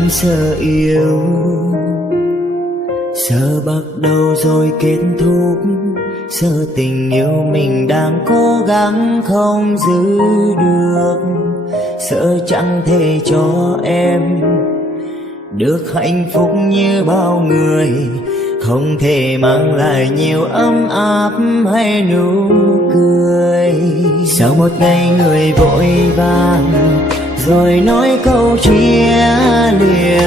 anh sợ yêu, sợ bắt đầu rồi kết thúc, sợ tình yêu mình đang cố gắng không giữ được, sợ chẳng thể cho em được hạnh phúc như bao người, không thể mang lại nhiều ấm áp hay nụ cười. Sau một ngày người vội vàng rồi nói câu chia lìa,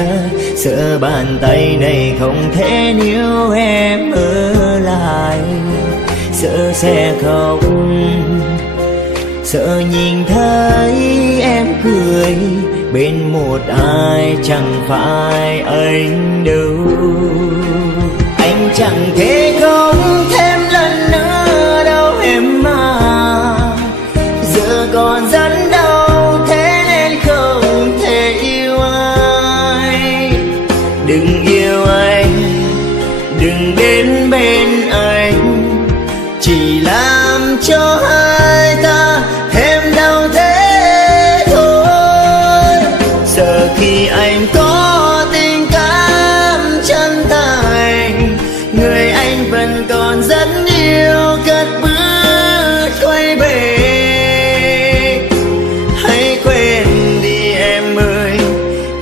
sợ bàn tay này không thể níu em ở lại, sợ sẽ khóc, sợ nhìn thấy em cười bên một ai chẳng phải anh đâu. Anh chẳng thể không thêm lần nữa đâu em à, giờ còn rất đau thế nên không thể yêu ai. Đừng yêu anh, đừng đến bên anh, chỉ làm cho hai ta thêm đau thế thôi. Sợ khi anh có tình cảm chân thành, người anh vẫn còn rất yêu cất bước quay về. Hãy quên đi em ơi,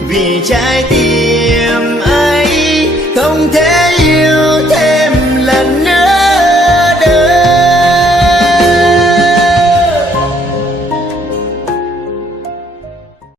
vì trái tim ấy không thể